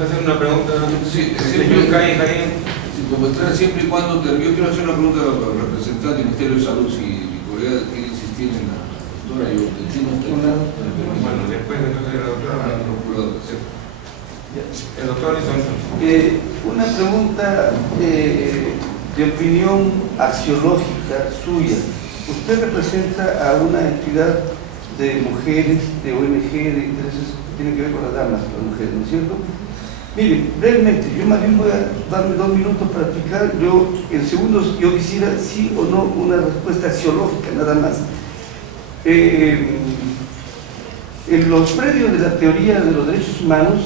Hacer una pregunta, Sí, siempre y cuando yo quiero hacer una pregunta al representante del Ministerio de Salud, si mi colega quiere insistir en la doctora, yo entiendo hasta un lado. bueno, después de la doctora, el doctor una pregunta de opinión axiológica suya. Usted representa a una entidad de mujeres, de ONG, de intereses que tienen que ver con las damas, las mujeres, ¿no es cierto? Miren, brevemente, yo más bien voy a darme 2 minutos para explicar. Yo, en segundos, yo quisiera sí o no una respuesta axiológica, nada más. En los predios de la teoría de los derechos humanos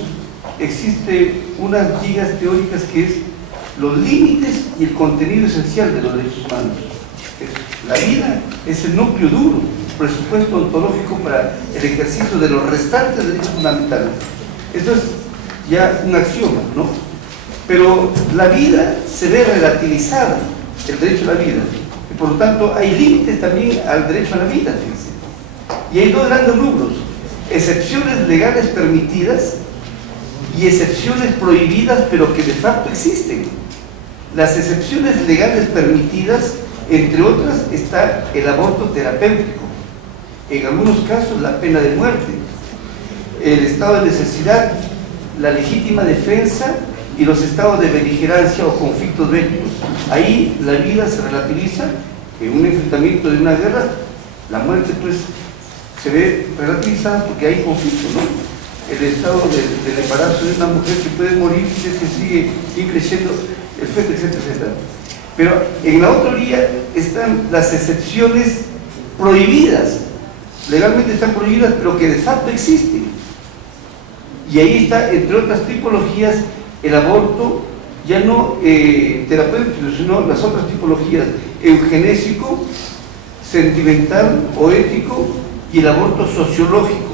existe unas vigas teóricas que es los límites y el contenido esencial de los derechos humanos. La vida es el núcleo duro, presupuesto ontológico para el ejercicio de los restantes derechos fundamentales. Esto es ya un axioma, ¿no? Pero la vida se ve relativizada, el derecho a la vida, y por lo tanto hay límites también al derecho a la vida, fíjense. Y hay 2 grandes rubros: excepciones legales permitidas y excepciones prohibidas, pero que de facto existen. Las excepciones legales permitidas, entre otras, está el aborto terapéutico, en algunos casos la pena de muerte, el estado de necesidad, la legítima defensa y los estados de beligerancia o conflictos bélicos. Ahí la vida se relativiza. En un enfrentamiento de una guerra, la muerte pues se ve relativizada porque hay conflicto, ¿no? El estado del embarazo de una mujer que puede morir si es que sigue creciendo el feto, etcétera, etcétera. Pero en la otra orilla están las excepciones prohibidas, legalmente están prohibidas, pero que de facto existen. Y ahí está, entre otras tipologías, el aborto, ya no terapéutico, sino las otras tipologías: eugenésico, sentimental o ético, y el aborto sociológico.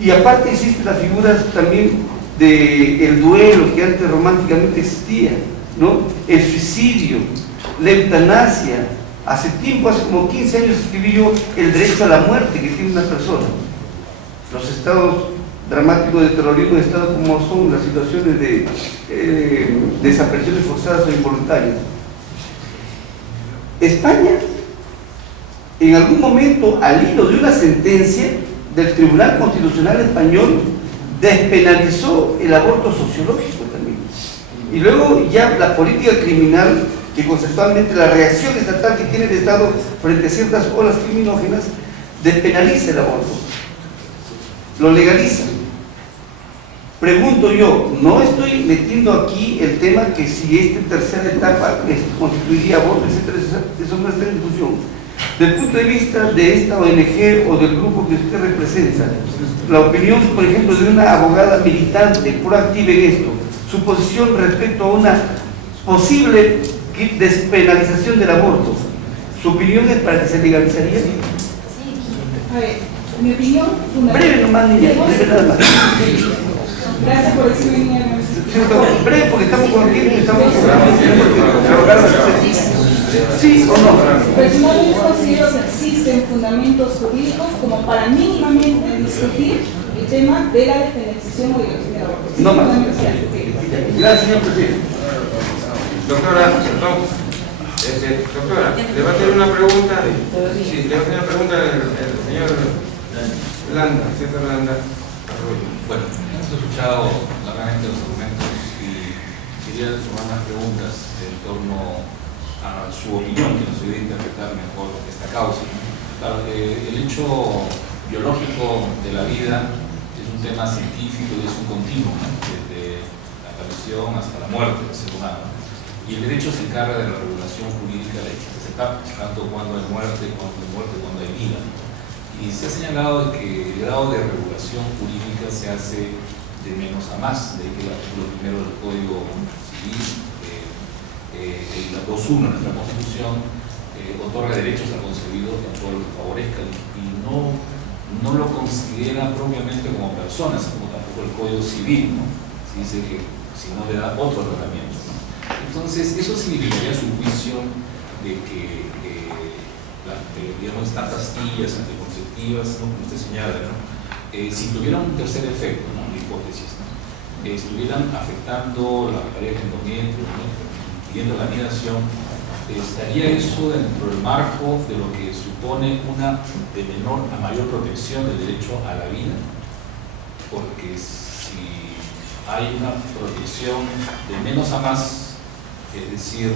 Y aparte existen las figuras también del duelo, que antes románticamente existía, ¿no? El suicidio, la eutanasia. Hace tiempo, hace como 15 años, escribí yo el derecho a la muerte que tiene una persona. Los estados dramáticos de terrorismo de Estado, como son las situaciones de desapariciones forzadas o involuntarias. España, en algún momento, al hilo de una sentencia del Tribunal Constitucional Español, despenalizó el aborto sociológico también. Y luego ya la política criminal, que conceptualmente la reacción estatal que tiene el Estado frente a ciertas olas criminógenas, despenaliza el aborto, lo legaliza. Pregunto yo, no estoy metiendo aquí el tema que si esta tercera etapa constituiría aborto, etcétera, eso no está en discusión. Desde el punto de vista de esta ONG o del grupo que usted representa, la opinión, por ejemplo, de una abogada militante proactiva en esto, su posición respecto a una posible despenalización del aborto, ¿su opinión es para que se legalizaría? Sí. A ver, mi opinión fundamental. Breve nomás, niña, breve nada más. Gracias por decirme, niña. Breve, porque estamos con el tiempo y estamos con ¿sí o no? Personalmente considero que existen fundamentos jurídicos como para mínimamente discutir el tema de la despenalización o legalización del aborto. No más. Gracias, señor presidente. doctora, doctora, le va a hacer una pregunta. Sí, le va a hacer una pregunta el señor Landa, César Landa. Bueno, hemos escuchado largamente los argumentos y quería formar unas preguntas en torno a su opinión, que nos ayude a interpretar mejor esta causa. Claro, el hecho biológico de la vida es un tema científico y es un continuo, ¿no? Desde la aparición hasta la muerte del ser humano. Y el derecho se encarga de la regulación jurídica de estas etapas, tanto cuando hay muerte, cuando hay vida. Y se ha señalado que el grado de regulación jurídica se hace de menos a más, de que el artículo primero del Código Civil, el 2.1 de nuestra Constitución, otorga derechos al concebido en todo lo que favorezca y no lo considera propiamente como personas, como tampoco el Código Civil, ¿no? Se dice que si no le da otro tratamiento, ¿no? Entonces, eso significaría su juicio de que digamos, estas pastillas anticonceptivas, ¿no? Como usted señala, ¿no? Si tuvieran un tercer efecto, ¿no? La hipótesis, ¿no? estuvieran afectando la pareja endométrica, pidiendo la anidación, ¿estaría eso dentro del marco de lo que supone una de menor a mayor protección del derecho a la vida? Porque si hay una protección de menos a más, es decir,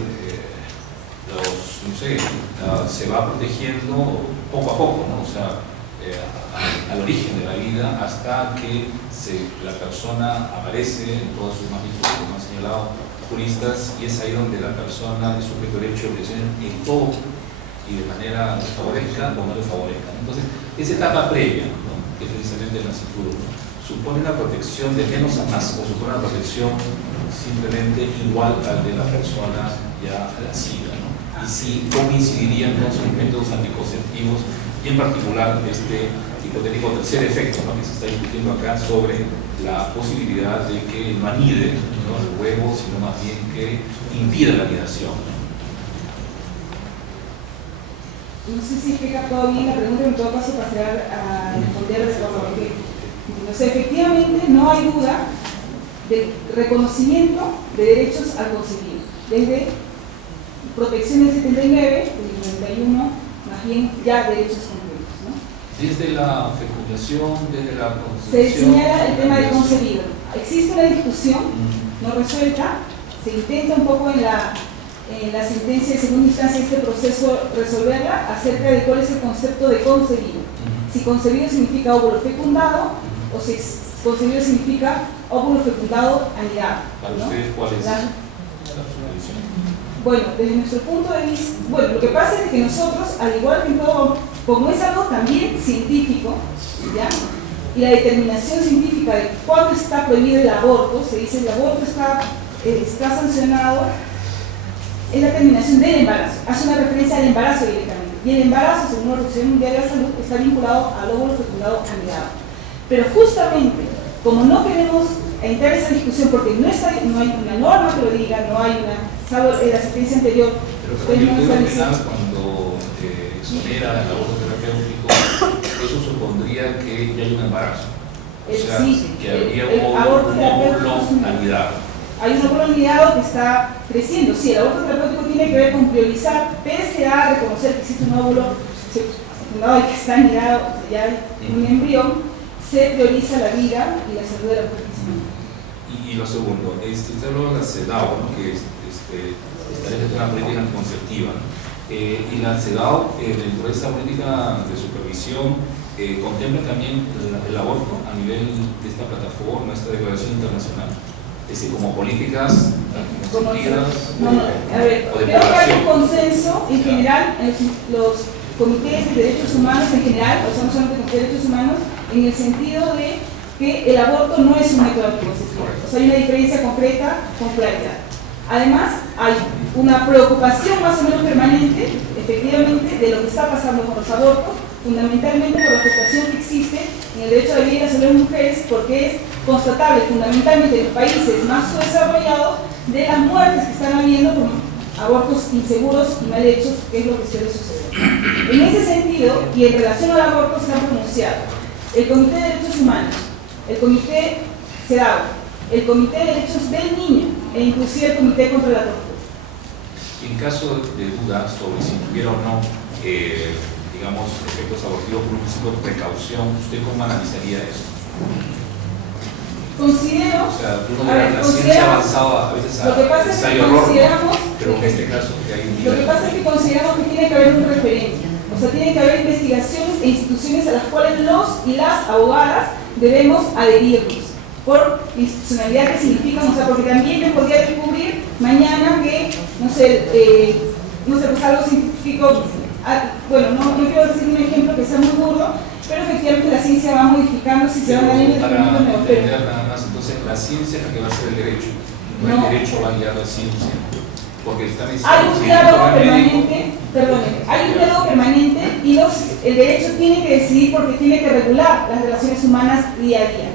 se va protegiendo poco a poco, ¿no? O sea, al origen de la vida hasta que la persona aparece en todas sus magnitudes, como han señalado juristas, y es ahí donde la persona es sujeto de derecho en todo y de manera le favorezca o no le favorezca. Entonces, esa etapa previa, ¿no?, que es precisamente el nascituro, ¿no?, supone una protección de menos a más, o supone una protección simplemente igual al de la persona ya nacida, ¿no? Y si cómo incidirían los métodos anticonceptivos, y en particular este hipotético tercer efecto, ¿no?, que se está discutiendo acá sobre la posibilidad de que no anide, ¿no?, el huevo, sino más bien que impida la anidación, ¿no? No sé si explica todo bien la pregunta, en todo caso pasar a responder de forma que, o sea, efectivamente no hay duda del reconocimiento de derechos al concebido, desde protección del 79, del 91, más bien ya derechos concretos, ¿no? Desde la fecundación, desde la concepción. Se señala el tema del concebido. Existe una discusión no resuelta, se intenta un poco en la sentencia de segunda instancia de este proceso resolverla acerca de cuál es el concepto de concebido. Si concebido significa óvulo fecundado o si concebido significa óvulo fecundado anidado, Para ¿no? ustedes, ¿cuál es la solución? Bueno, desde nuestro punto de vista, bueno, lo que pasa es que nosotros, al igual que en todo, como es algo también científico, ¿ya?, y la determinación científica de cuándo está prohibido el aborto, se dice el aborto está sancionado, es la terminación del embarazo, hace una referencia al embarazo directamente, y el embarazo, según la Organización Mundial de la Salud, está vinculado al óvulo fecundado anidado. Pero justamente, como no queremos entrar en esa discusión, porque no hay una norma que lo diga, no hay una, salvo la sentencia anterior, Pero el Código Penal, cuando exonera el aborto terapéutico, eso supondría que ya hay un embarazo. O sea, sí, que habría el un aborto óvulo terapéutico anidado. hay un óvulo anidado que está creciendo. Sí, el aborto terapéutico tiene que ver con priorizar, pese a reconocer que existe un óvulo fecundado y que está anidado, ya hay un embrión, se prioriza la vida y la salud de la mujer. Y lo segundo, usted habló de la CEDAW, ¿no?, que establece una política anticonceptiva, ¿no? Y la CEDAW, dentro de esa política de supervisión, contempla también el aborto a nivel de esta plataforma, esta declaración internacional. Es decir, como políticas anticonceptivas a ver, o de creo que hay un población. consenso en general en los comités de derechos humanos en general, o sea, no solamente comités de derechos humanos, en el sentido de que el aborto no es un método anticonceptivo. O sea, hay una diferencia concreta con claridad. Además, hay una preocupación más o menos permanente, efectivamente, de lo que está pasando con los abortos, fundamentalmente por la afectación que existe en el derecho a la vida y la salud de las mujeres, porque es constatable fundamentalmente en los países más subdesarrollados de las muertes que están habiendo por abortos inseguros y mal hechos, que es lo que suele suceder. En ese sentido, y en relación al aborto, se han pronunciado el Comité de Derechos Humanos, el Comité CEDAW, el Comité de Derechos del Niño e inclusive el Comité contra la Tortura. En caso de duda sobre si tuviera o no, digamos, efectos abortivos por un principio de precaución, ¿usted cómo analizaría eso? Considero, O sea, uno dirá, la ciencia ha avanzado a veces a lo que pasa es que consideramos, pero en este caso que hay un lo que pasa es que consideramos que tiene que haber un referente, o sea, tiene que haber investigaciones e instituciones a las cuales los y las abogadas debemos adherirnos, por institucionalidad que significan, o sea, porque también yo podría descubrir mañana que, no sé, pues algo científico, bueno, no quiero decir un ejemplo que sea muy burdo, pero efectivamente la ciencia va modificando si se van a ir para entender nada más, entonces la ciencia es la que va a ser el derecho, no el derecho va a guiar la ciencia, porque están hay un diálogo permanente, hay un diálogo permanente y el derecho tiene que decidir porque tiene que regular las relaciones humanas día a día.